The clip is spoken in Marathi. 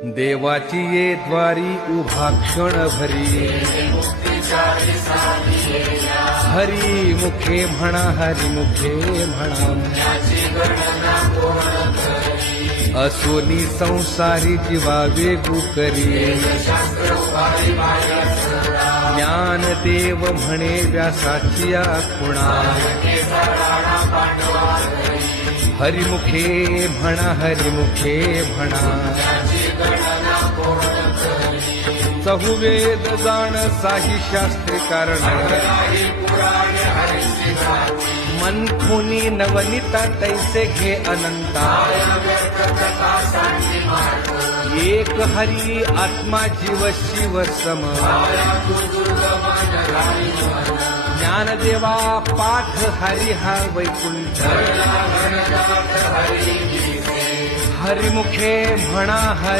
देवाची ये द्वारी उभा क्षण भरी हरी मुखे म्हणा हरी मुखे म्हणा असोनी संसारी जीवा वेगू करी ज्ञानदेव म्हणे व्यासाची खुणा हरिमुखे म्हणा हरिमुखे म्हणा चहुवेद जाण साही शास्त्री कारण मन खुनी नवनिता तैसे घे अनंता एक हरी आत्मा जीव शिव सम ज्ञानदेवा पाठ हरी हा वैकुंठ हरिमुखे म्हणा हरी